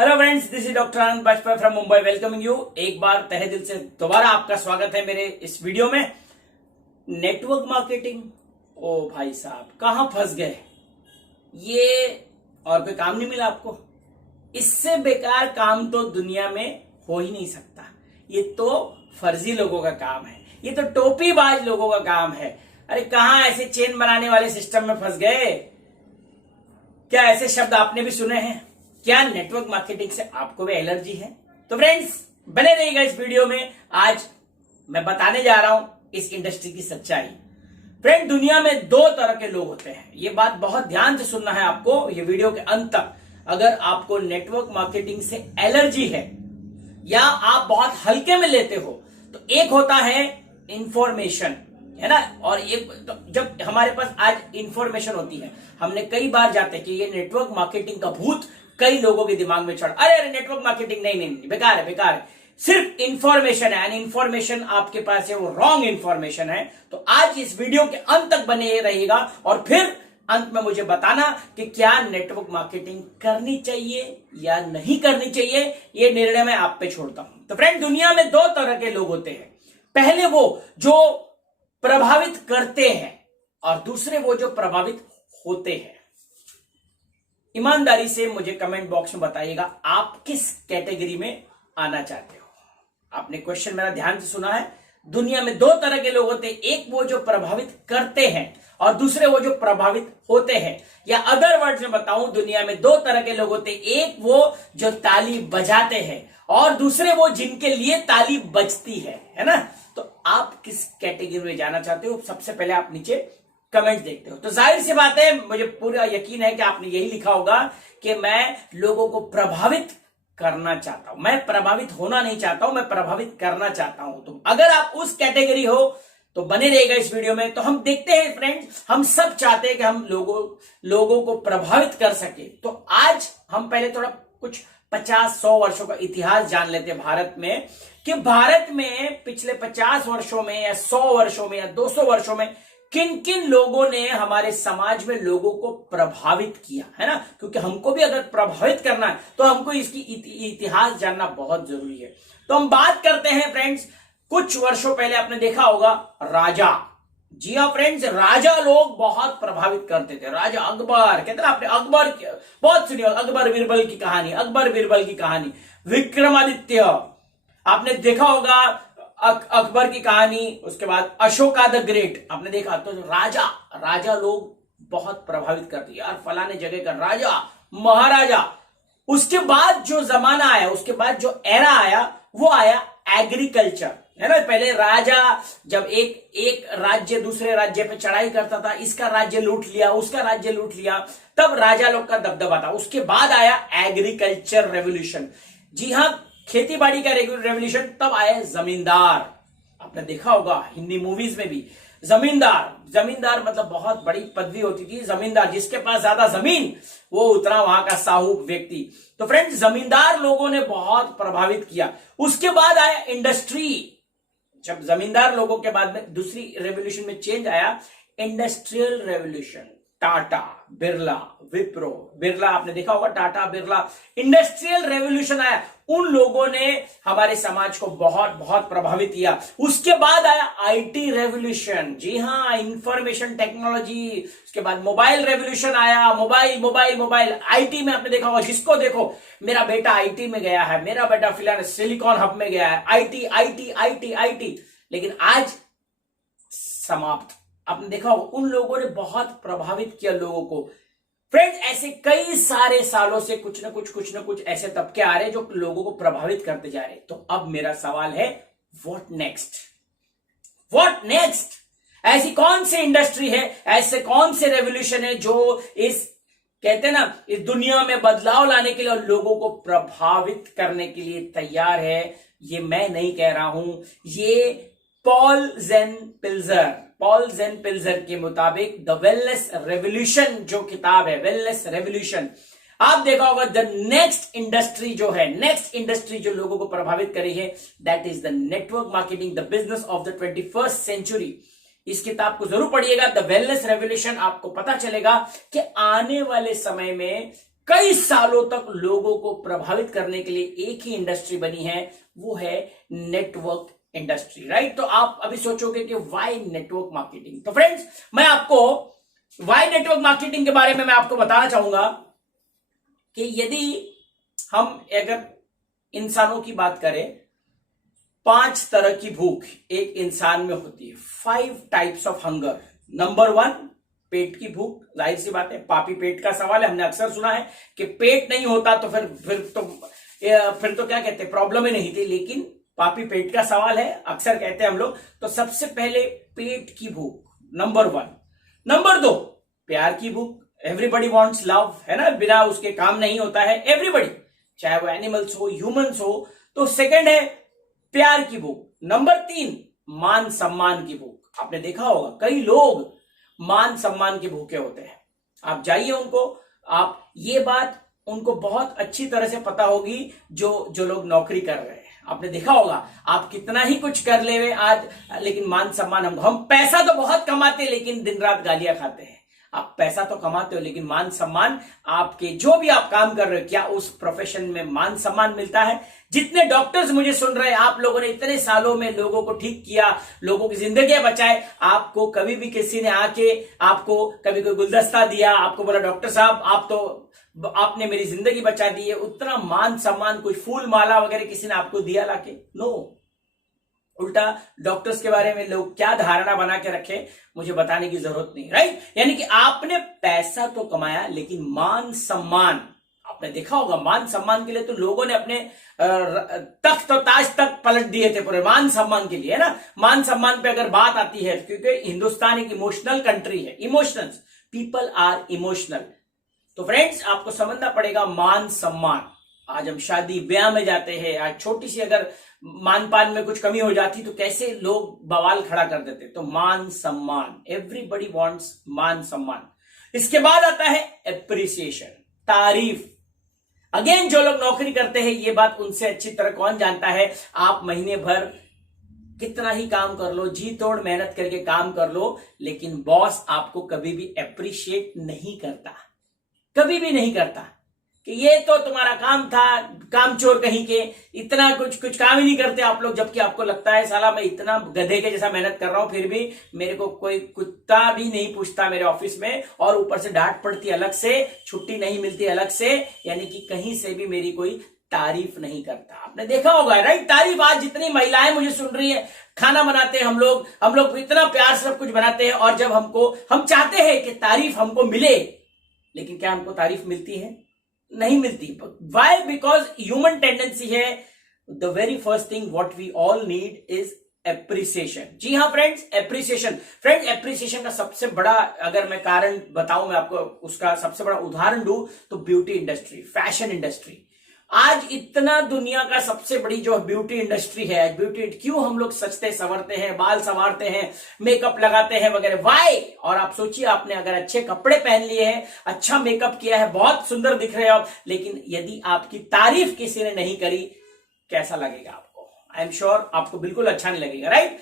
Hello friends, this is doctor Anand Bajpayee from Mumbai welcoming you. एक बार तहे दिल से दोबारा आपका स्वागत है मेरे इस वीडियो में। नेटवर्क मार्केटिंग, ओ भाई साहब कहां फंस गए ये? और कोई काम नहीं मिला आपको? इससे बेकार काम तो दुनिया में हो ही नहीं सकता। ये तो फर्जी लोगों का काम है, ये तो टोपीबाज लोगों का काम है। अरे कहां ऐसे चेन बनाने वाले सिस्टम में फंस गए? क्या ऐसे शब्द आपने भी सुने हैं? क्या नेटवर्क मार्केटिंग से आपको भी एलर्जी है? तो फ्रेंड्स बने रहिएगा इस वीडियो में। आज मैं बताने जा रहा हूं इस इंडस्ट्री की सच्चाई। फ्रेंड, दुनिया में दो तरह के लोग होते हैं, ये बात बहुत ध्यान से सुनना है आपको ये वीडियो के अंत तक। अगर आपको नेटवर्क मार्केटिंग से एलर्जी है या आप बहुत हल्के में लेते हो तो एक होता है इंफॉर्मेशन, है ना, और एक तो जब हमारे पास आज इंफॉर्मेशन होती है, हमने कई बार जाते हैं कि ये नेटवर्क मार्केटिंग का भूत कई लोगों के दिमाग में चढ़, अरे नेटवर्क मार्केटिंग नहीं, बेकार है बेकार है, सिर्फ इंफॉर्मेशन है। एंड इंफॉर्मेशन आपके पास है वो रॉन्ग इंफॉर्मेशन है। तो आज इस वीडियो के अंत तक बने रहिएगा और फिर अंत में मुझे बताना कि क्या नेटवर्क मार्केटिंग करनी चाहिए या नहीं करनी चाहिए। ये निर्णय मैं आप पे छोड़ता हूं। तो फ्रेंड, दुनिया में दो तरह के लोग होते हैं। पहले वो जो प्रभावित करते हैं और दूसरे वो जो प्रभावित होते हैं। ईमानदारी से मुझे कमेंट बॉक्स में बताइएगा आप किस कैटेगरी में आना चाहते हो। आपने क्वेश्चन मेरा ध्यान से सुना है। दुनिया में दो तरह के लोग होते हैं, एक वो जो प्रभावित करते हैं और दूसरे वो जो प्रभावित होते हैं। या अदर वर्ड्स में बताऊं, दुनिया में दो तरह के लोग होते हैं, एक वो जो ताली बजाते हैं और दूसरे वो जिनके लिए ताली बजती है ना। तो आप किस कैटेगरी में जाना चाहते हो? सबसे पहले आप नीचे कमेंट्स देखते हो तो जाहिर सी बात है, मुझे पूरा यकीन है कि आपने यही लिखा होगा कि मैं लोगों को प्रभावित करना चाहता हूं, मैं प्रभावित होना नहीं चाहता हूं, मैं प्रभावित करना चाहता हूं। तो अगर आप उस कैटेगरी हो तो बने रहेगा इस वीडियो में। तो हम देखते हैं फ्रेंड्स, हम सब चाहते हैं कि हम लोगों को प्रभावित कर सके। तो आज हम पहले थोड़ा कुछ 50-100 वर्षों का इतिहास जान लेते हैं भारत में, कि भारत में पिछले 50 वर्षों में या 100 वर्षों में या 200 वर्षों में किन किन लोगों ने हमारे समाज में लोगों को प्रभावित किया, है ना। क्योंकि हमको भी अगर प्रभावित करना है तो हमको इसकी इतिहास जानना बहुत जरूरी है। तो हम बात करते हैं फ्रेंड्स, कुछ वर्षों पहले आपने देखा होगा राजा। जी हाँ फ्रेंड्स, राजा लोग बहुत प्रभावित करते थे। राजा अकबर, कहते ना आपने अकबर बहुत सुनी, अकबर बीरबल की कहानी, अकबर बीरबल की कहानी, विक्रमादित्य आपने देखा होगा, अकबर की कहानी, उसके बाद अशोका द ग्रेट आपने देखा। तो राजा लोग बहुत प्रभावित करते, यार फलाने जगह का राजा महाराजा। उसके बाद जो जमाना आया, उसके बाद जो एरा आया वो आया एग्रीकल्चर, है ना। पहले राजा जब एक राज्य दूसरे राज्य पे चढ़ाई करता था, इसका राज्य लूट लिया, उसका राज्य लूट लिया, तब राजा लोग का दबदबा था। उसके बाद आया एग्रीकल्चर रेवोल्यूशन, जी हाँ, खेती बाड़ी का रेवोल्यूशन। तब आए जमींदार, आपने देखा होगा हिंदी मूवीज में भी, जमींदार मतलब बहुत बड़ी पदवी होती थी। जमींदार, जिसके पास ज्यादा जमीन वो उतना वहां का साहू व्यक्ति। तो फ्रेंड्स, जमींदार लोगों ने बहुत प्रभावित किया। उसके बाद आया इंडस्ट्री। जब जमींदार लोगों के बाद में दूसरी रेवोल्यूशन में चेंज आया, इंडस्ट्रियल रेवोल्यूशन। टाटा, बिरला, विप्रो, बिरला आपने देखा होगा, टाटा, बिरला, इंडस्ट्रियल रेवोल्यूशन आया। उन लोगों ने हमारे समाज को बहुत बहुत प्रभावित किया। उसके बाद आया आईटी रेवोल्यूशन, जी हाँ, इंफॉर्मेशन टेक्नोलॉजी। उसके बाद मोबाइल रेवोल्यूशन आया, मोबाइल आईटी में आपने देखा होगा, जिसको देखो मेरा बेटा आईटी में गया है, मेरा बेटा फिलहाल सिलिकॉन हब में गया है, आईटी। लेकिन आज समाप्त। आपने देखा होगा उन लोगों ने बहुत प्रभावित किया लोगों को। फ्रेंड्स, ऐसे कई सारे सालों से कुछ ना कुछ ऐसे तबके आ रहे हैं जो लोगों को प्रभावित करते जा रहे हैं। तो अब मेरा सवाल है, व्हाट नेक्स्ट? ऐसी कौन सी इंडस्ट्री है, ऐसे कौन से रेवोल्यूशन है जो इस, कहते हैं ना, इस दुनिया में बदलाव लाने के लिए और लोगों को प्रभावित करने के लिए तैयार है? ये मैं नहीं कह रहा हूं, ये पॉल जेन पिल्जर के मुताबिक द वेलनेस रेवोल्यूशन जो किताब है, वेलनेस रेवोल्यूशन, आप देखा होगा द नेक्स्ट इंडस्ट्री जो लोगों को प्रभावित करी है, that is the network marketing, the business of the 21st century. इस किताब को जरूर पढ़िएगा, द वेलनेस रेवोल्यूशन। आपको पता चलेगा कि आने वाले समय में कई सालों तक लोगों को प्रभावित करने के लिए एक ही इंडस्ट्री बनी है, वो है नेटवर्क इंडस्ट्री, राइट। तो आप अभी सोचोगे कि व्हाई नेटवर्क मार्केटिंग। तो फ्रेंड्स, मैं आपको व्हाई नेटवर्क मार्केटिंग के बारे में मैं आपको बताना चाहूंगा कि यदि हम अगर इंसानों की बात करें, 5 तरह की भूख एक इंसान में होती है, 5 टाइप्स ऑफ हंगर। नंबर 1 पेट की भूख, जाहिर सी बात है, पापी पेट का सवाल है। हमने अक्सर सुना है कि पेट नहीं होता तो फिर तो क्या कहते हैं, प्रॉब्लम ही नहीं थी, लेकिन पापी पेट का सवाल है, अक्सर कहते हैं हम लोग। तो सबसे पहले पेट की भूख, नंबर 1। नंबर 2 प्यार की भूख, एवरीबडी वॉन्ट्स लव, है ना, बिना उसके काम नहीं होता है, एवरीबडी, चाहे वो एनिमल्स हो, ह्यूमंस हो। तो सेकंड है प्यार की भूख। नंबर 3 मान सम्मान की भूख। आपने देखा होगा कई लोग मान सम्मान के भूखे होते हैं, आप जाइए उनको, आप ये बात उनको बहुत अच्छी तरह से पता होगी जो लोग नौकरी कर रहे हैं। आपने देखा होगा, आप कितना ही कुछ कर ले आज, लेकिन मान सम्मान हम पैसा तो बहुत कमाते हैं लेकिन दिन रात गालियां खाते हैं। आप पैसा तो कमाते हो लेकिन मान सम्मान, आपके जो भी आप काम कर रहे हो, क्या उस प्रोफेशन में मान सम्मान मिलता है? जितने डॉक्टर्स मुझे सुन रहे हैं, आप लोगों ने इतने सालों में लोगों को ठीक किया, लोगों की जिंदगी बचाए, आपको कभी भी किसी ने आके आपको कभी कोई गुलदस्ता दिया, आपको बोला डॉक्टर साहब आपने मेरी जिंदगी बचा दी है, उतना मान सम्मान, कोई फूल माला वगैरह किसी ने आपको दिया लाके? नो। उल्टा डॉक्टर्स के बारे में लोग क्या धारणा बना के रखे, मुझे बताने की जरूरत नहीं, राइट। यानी कि आपने पैसा तो कमाया लेकिन मान सम्मान, आपने देखा होगा मान सम्मान के लिए तो लोगों ने अपने तख्त और ताज तक पलट दिए थे पूरे मान सम्मान के लिए, है ना। मान सम्मान पे अगर बात आती है, क्योंकि हिंदुस्तान एक इमोशनल कंट्री है, इमोशनल्स, पीपल आर इमोशनल। तो फ्रेंड्स, आपको समझना पड़ेगा मान सम्मान। आज हम शादी ब्याह में जाते हैं, आज छोटी सी अगर मान पान में कुछ कमी हो जाती तो कैसे लोग बवाल खड़ा कर देते। तो मान सम्मान, एवरीबडी वांट्स मान सम्मान। इसके बाद आता है एप्रिसिएशन, तारीफ। अगेन, जो लोग नौकरी करते हैं, ये बात उनसे अच्छी तरह कौन जानता है, आप महीने भर कितना ही काम कर लो, जी तोड़ मेहनत करके काम कर लो, लेकिन बॉस आपको कभी भी एप्रिशिएट नहीं करता, कभी भी नहीं करता कि ये तो तुम्हारा काम था, कामचोर कहीं के, इतना कुछ काम ही नहीं करते आप लोग। जबकि आपको लगता है साला मैं इतना गधे के जैसा मेहनत कर रहा हूं, फिर भी मेरे को कोई कुत्ता भी नहीं पूछता मेरे ऑफिस में, और ऊपर से डांट पड़ती अलग से, छुट्टी नहीं मिलती अलग से, यानी कि कहीं से भी मेरी कोई तारीफ नहीं करता। आपने देखा होगा, राइट। तारीफ, आज जितनी महिलाएं मुझे सुन रही है, खाना बनाते हैं हम लोग इतना प्यार से सब कुछ बनाते हैं, और जब हम चाहते हैं कि तारीफ हमको मिले, लेकिन क्या हमको तारीफ मिलती है? नहीं मिलती। वाई? बिकॉज ह्यूमन टेंडेंसी है, the very first thing what we all need is appreciation. जी हाँ फ्रेंड्स, एप्रिसिएशन। फ्रेंड्स, एप्रिसिएशन का सबसे बड़ा अगर मैं कारण बताऊं, मैं आपको उसका सबसे बड़ा उदाहरण दूं, तो ब्यूटी इंडस्ट्री, फैशन इंडस्ट्री। आज इतना दुनिया का सबसे बड़ी जो ब्यूटी इंडस्ट्री है, ब्यूटी, क्यों हम लोग सजते संवरते हैं, बाल संवारते हैं, मेकअप लगाते हैं वगैरह, वाई? और आप सोचिए, आपने अगर अच्छे कपड़े पहन लिए हैं, अच्छा मेकअप किया है, बहुत सुंदर दिख रहे हो आप, लेकिन यदि आपकी तारीफ किसी ने नहीं करी, कैसा लगेगा आपको? आई एम श्योर आपको बिल्कुल अच्छा नहीं लगेगा, राइट।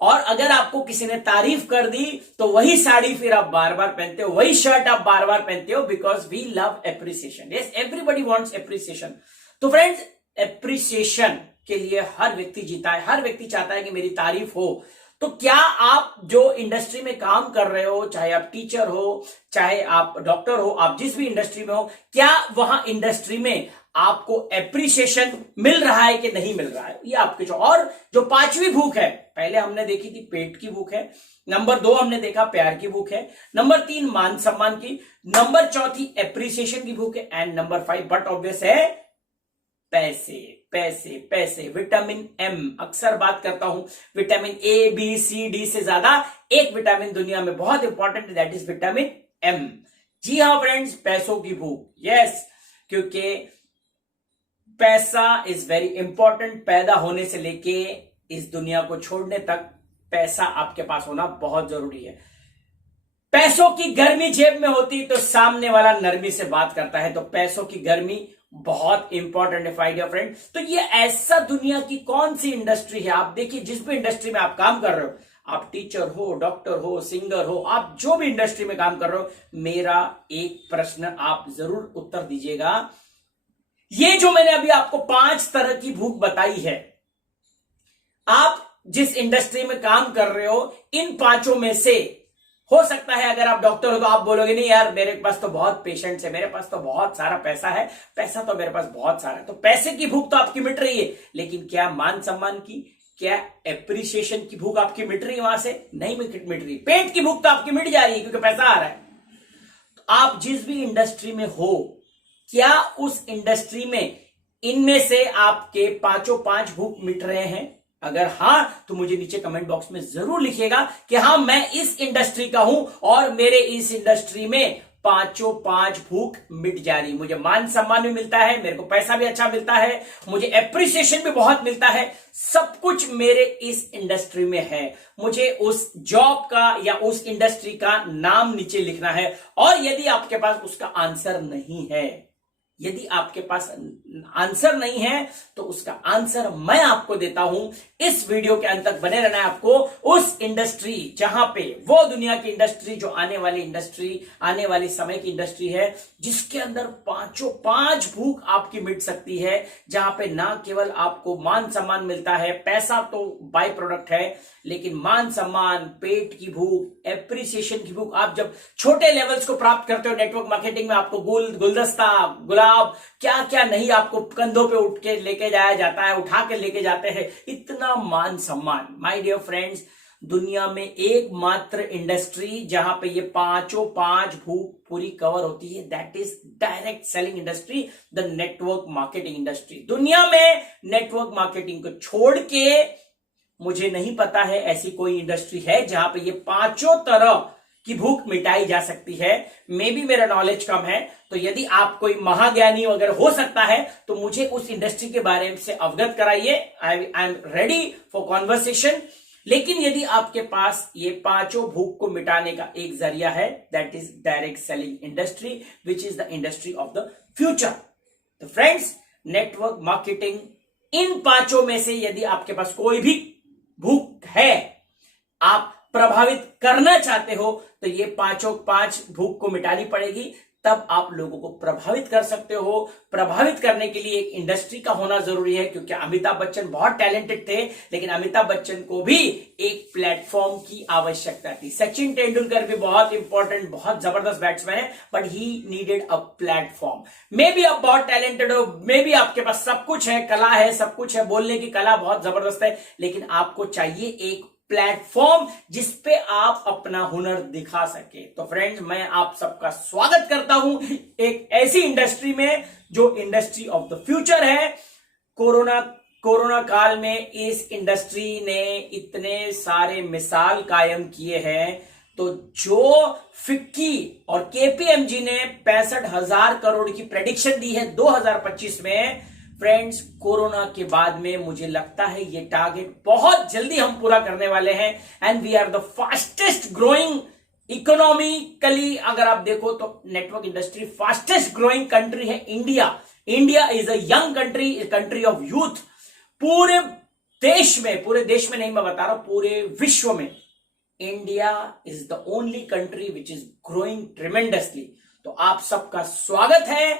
और अगर आपको किसी ने तारीफ कर दी, तो वही साड़ी फिर आप बार बार पहनते हो, वही शर्ट आप बार बार पहनते हो, because we love appreciation. Yes, everybody wants appreciation. तो फ्रेंड्स, एप्रिसिएशन के लिए हर व्यक्ति जीता है, हर व्यक्ति चाहता है कि मेरी तारीफ हो। तो क्या आप जो इंडस्ट्री में काम कर रहे हो, चाहे आप टीचर हो, चाहे आप डॉक्टर हो, आप जिस भी इंडस्ट्री में हो, क्या वहां इंडस्ट्री में आपको एप्रिसिएशन मिल रहा है कि नहीं मिल रहा है? ये आपके और जो 5वीं भूख है, पहले हमने देखी थी पेट की भूख है, नंबर 2 हमने देखा प्यार की भूख है, नंबर 3 मान सम्मान की, नंबर 4 एप्रिसिएशन की भूख है, एंड नंबर 5 बट ऑब्वियस है पैसे, पैसे, पैसे। विटामिन एम, अक्सर बात करता हूं, vitamin A, B, C, D से ज्यादा एक विटामिन दुनिया में बहुत इंपॉर्टेंट है, दैट इज विटामिन एम। जी हाँ फ्रेंड्स, पैसों की भूख, यस, क्योंकि पैसा इज वेरी इंपॉर्टेंट। पैदा होने से लेके इस दुनिया को छोड़ने तक पैसा आपके पास होना बहुत जरूरी है। पैसों की गर्मी जेब में होती तो सामने वाला नरमी से बात करता है, तो पैसों की गर्मी बहुत इंपॉर्टेंट है माय डियर फ्रेंड। तो ये ऐसा दुनिया की कौन सी इंडस्ट्री है, आप देखिए जिस भी इंडस्ट्री में आप काम कर रहे हो, आप टीचर हो, डॉक्टर हो, सिंगर हो, आप जो भी इंडस्ट्री में काम कर रहे हो, मेरा एक प्रश्न आप जरूर उत्तर दीजिएगा। ये जो मैंने अभी आपको 5 तरह की भूख बताई है, आप जिस इंडस्ट्री में काम कर रहे हो, इन 5 में से हो सकता है अगर आप डॉक्टर हो तो आप बोलोगे नहीं यार मेरे पास तो बहुत पेशेंट्स है, मेरे पास तो बहुत सारा पैसा है, पैसा तो मेरे पास बहुत सारा है, तो पैसे की भूख तो आपकी मिट रही है, लेकिन क्या मान सम्मान की, क्या एप्रिसिएशन की भूख आपकी मिट रही है? वहां से नहीं मिट रही। पेट की भूख तो आपकी मिट जा रही है क्योंकि पैसा आ रहा है। तो आप जिस भी इंडस्ट्री में हो, क्या उस इंडस्ट्री में इनमें से आपके 5 भूख मिट रहे हैं? अगर हां तो मुझे नीचे कमेंट बॉक्स में जरूर लिखिएगा कि हां मैं इस इंडस्ट्री का हूं और मेरे इस इंडस्ट्री में 5 भूख मिट जा रही, मुझे मान सम्मान भी मिलता है, मेरे को पैसा भी अच्छा मिलता है, मुझे एप्रिसिएशन भी बहुत मिलता है, सब कुछ मेरे इस इंडस्ट्री में है। मुझे उस जॉब का या उस इंडस्ट्री का नाम नीचे लिखना है। और यदि आपके पास उसका आंसर नहीं है, यदि आपके पास आंसर नहीं है तो उसका आंसर मैं आपको देता हूं। इस वीडियो के अंत तक बने रहना है आपको। उस इंडस्ट्री जहां पे वो दुनिया की इंडस्ट्री जो आने वाली इंडस्ट्री, आने वाली समय की इंडस्ट्री है, जिसके अंदर 5 भूख आपकी मिट सकती है, जहां पे ना केवल आपको मान सम्मान मिलता है, पैसा तो बाय प्रोडक्ट है, लेकिन मान सम्मान, पेट की भूख, एप्रिसिएशन की भूख, आप जब छोटे लेवल्स को प्राप्त करते हो नेटवर्क मार्केटिंग में, आपको गुलदस्ता, गुलाब, क्या क्या नहीं आपको कंधों पे उठ के लेके जाया जाता है, उठा के लेके जाते हैं, इतना मान सम्मान। माय डियर फ्रेंड्स, दुनिया में एकमात्र इंडस्ट्री जहां पे ये 5 भूख पूरी कवर होती है, that is direct selling industry, the network marketing industry. दुनिया में नेटवर्क मार्केटिंग को छोड़ के मुझे नहीं पता है ऐसी कोई इंडस्ट्री है जहां पे ये 5 तरह की भूख मिटाई जा सकती है। मे बी मेरा नॉलेज कम है, तो यदि आप कोई महाज्ञानी अगर हो सकता है तो मुझे उस इंडस्ट्री के बारे में से अवगत कराइए। I am ready for conversation. लेकिन यदि आपके पास ये 5 भूख को मिटाने का एक जरिया है, that is direct selling industry, which is the industry of the future. तो फ्रेंड्स, नेटवर्क मार्केटिंग, इन 5 में से यदि आपके पास कोई भी भूख है, आप प्रभावित करना चाहते हो, तो ये 5 भूख को मिटानी पड़ेगी, तब आप लोगों को प्रभावित कर सकते हो। प्रभावित करने के लिए एक इंडस्ट्री का होना जरूरी है, क्योंकि अमिताभ बच्चन बहुत टैलेंटेड थे, लेकिन अमिताभ बच्चन को भी एक प्लेटफॉर्म की आवश्यकता थी। सचिन तेंदुलकर भी बहुत इंपॉर्टेंट, बहुत जबरदस्त बैट्समैन है, but he needed a platform. May be आप बहुत टैलेंटेड हो, मे बी आपके पास सब कुछ है, कला है, सब कुछ है, बोलने की कला बहुत जबरदस्त है, लेकिन आपको चाहिए एक प्लेटफॉर्म जिसपे आप अपना हुनर दिखा सके। तो फ्रेंड्स, मैं आप सबका स्वागत करता हूं एक ऐसी इंडस्ट्री में जो इंडस्ट्री ऑफ द फ्यूचर है। कोरोना काल में इस इंडस्ट्री ने इतने सारे मिसाल कायम किए हैं, तो जो फिक्की और केपीएमजी ने 65,000 करोड़ की प्रेडिक्शन दी है 2025 में, फ्रेंड्स, कोरोना के बाद में मुझे लगता है ये टारगेट बहुत जल्दी हम पूरा करने वाले हैं। And we are the fastest growing economically. अगर आप देखो तो network industry fastest growing country है India. India is a young country, country of youth. पूरे देश में नहीं, मैं बता रहा हूं पूरे विश्व में India is the only country which is growing tremendously. तो आप सबका स्वागत है।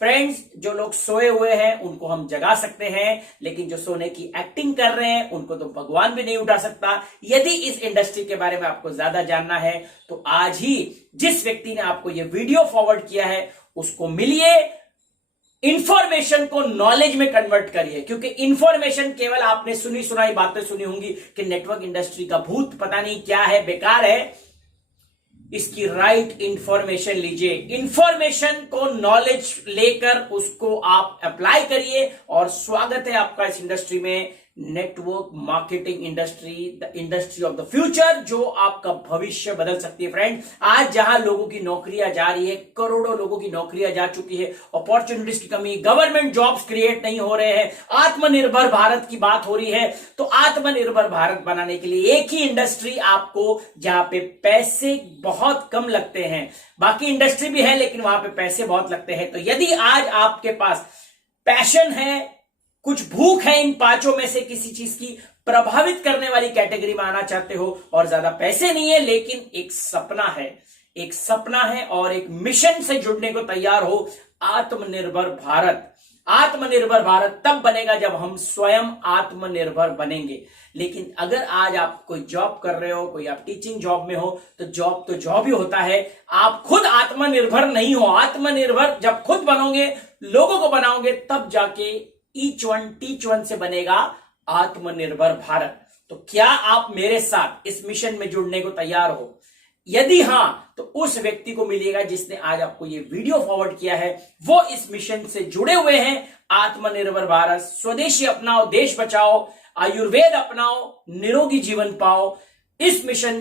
फ्रेंड्स, जो लोग सोए हुए हैं उनको हम जगा सकते हैं, लेकिन जो सोने की एक्टिंग कर रहे हैं उनको तो भगवान भी नहीं उठा सकता। यदि इस इंडस्ट्री के बारे में आपको ज्यादा जानना है तो आज ही जिस व्यक्ति ने आपको यह वीडियो फॉरवर्ड किया है उसको मिलिए, इंफॉर्मेशन को नॉलेज में कन्वर्ट करिए। क्योंकि इंफॉर्मेशन केवल आपने सुनी सुनाई बातें सुनी होंगी कि नेटवर्क इंडस्ट्री का भूत पता नहीं क्या है, बेकार है। इसकी राइट इंफॉर्मेशन लीजिए, इंफॉर्मेशन को नॉलेज लेकर उसको आप अप्लाई करिए। और स्वागत है आपका इस इंडस्ट्री में, network marketing industry, the industry of the future, जो आपका भविष्य बदल सकती है। फ्रेंड, आज जहां लोगों की नौकरियां जा रही है, करोड़ों लोगों की नौकरियां जा चुकी है, अपॉर्चुनिटीज की कमी, गवर्नमेंट जॉब्स क्रिएट नहीं हो रहे हैं, आत्मनिर्भर भारत की बात हो रही है, तो आत्मनिर्भर भारत बनाने के लिए एक ही इंडस्ट्री आपको, जहां पे पैसे बहुत कम लगते हैं, बाकी इंडस्ट्री भी है लेकिन वहां पे पैसे बहुत लगते हैं। तो यदि आज आपके पास पैशन है, कुछ भूख है इन पांचों में से किसी चीज की, प्रभावित करने वाली कैटेगरी में आना चाहते हो और ज्यादा पैसे नहीं है लेकिन एक सपना है, एक सपना है और एक मिशन से जुड़ने को तैयार हो, आत्मनिर्भर भारत। आत्मनिर्भर भारत तब बनेगा जब हम स्वयं आत्मनिर्भर बनेंगे। लेकिन अगर आज आप कोई जॉब कर रहे हो, कोई आप टीचिंग जॉब में हो, तो जॉब ही होता है, आप खुद आत्मनिर्भर नहीं हो। आत्मनिर्भर जब खुद बनोगे, लोगों को बनाओगे, तब जाके ईच वन टीच वन से बनेगा आत्मनिर्भर भारत। तो क्या आप मेरे साथ इस मिशन में जुड़ने को तैयार हो? यदि हां, तो उस व्यक्ति को मिलेगा जिसने आज आपको ये वीडियो फॉरवर्ड किया है, वो इस मिशन से जुड़े हुए हैं। आत्मनिर्भर भारत, स्वदेशी अपनाओ, देश बचाओ, आयुर्वेद अपनाओ, निरोगी जीवन पाओ। इस मिशन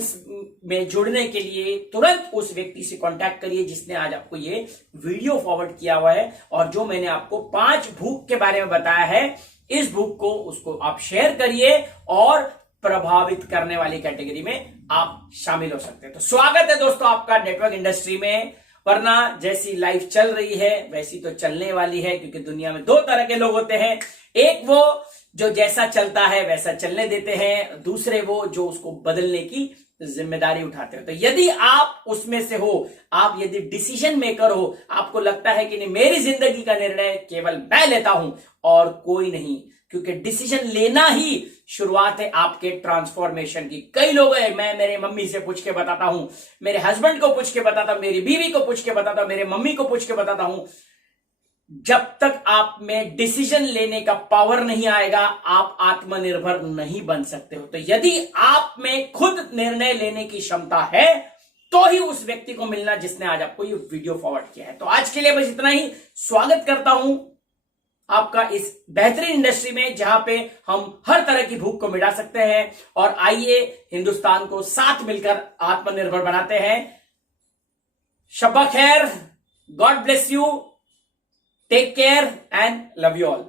में जुड़ने के लिए तुरंत उस व्यक्ति से कांटेक्ट करिए जिसने आज आपको ये वीडियो फॉरवर्ड किया हुआ है। और जो मैंने आपको 5 भूख के बारे में बताया है, इस भूख को उसको आप शेयर करिए और प्रभावित करने वाली कैटेगरी में आप शामिल हो सकते हैं। तो स्वागत है दोस्तों आपका नेटवर्क इंडस्ट्री में। वरना जैसी लाइफ चल रही है वैसी तो चलने वाली है, क्योंकि दुनिया में 2 तरह के लोग होते हैं। एक वो जो जैसा चलता है वैसा चलने देते हैं, दूसरे वो जो उसको बदलने की जिम्मेदारी उठाते हो। तो यदि आप उसमें से हो, आप यदि डिसीजन मेकर हो, आपको लगता है कि नहीं मेरी जिंदगी का निर्णय केवल मैं लेता हूं और कोई नहीं, क्योंकि डिसीजन लेना ही शुरुआत है आपके ट्रांसफॉर्मेशन की। कई लोग हैं, मैं मेरे मम्मी से पूछ के बताता हूं, मेरे हस्बैंड को पूछ के बताता हूं, मेरी बीवी को पूछ के बताता हूं, मेरे मम्मी को पूछ के बताता हूं, जब तक आप में डिसीजन लेने का पावर नहीं आएगा, आप आत्मनिर्भर नहीं बन सकते हो। तो यदि आप में खुद निर्णय लेने की क्षमता है, तो ही उस व्यक्ति को मिलना जिसने आज आपको ये वीडियो फॉरवर्ड किया है। तो आज के लिए बस इतना ही। स्वागत करता हूं आपका इस बेहतरीन इंडस्ट्री में, जहां पे हम हर तरह की भूख को मिटा सकते हैं। और आइए हिंदुस्तान को साथ मिलकर आत्मनिर्भर बनाते हैं। शब्बा खैर, God bless you, take care and love you all.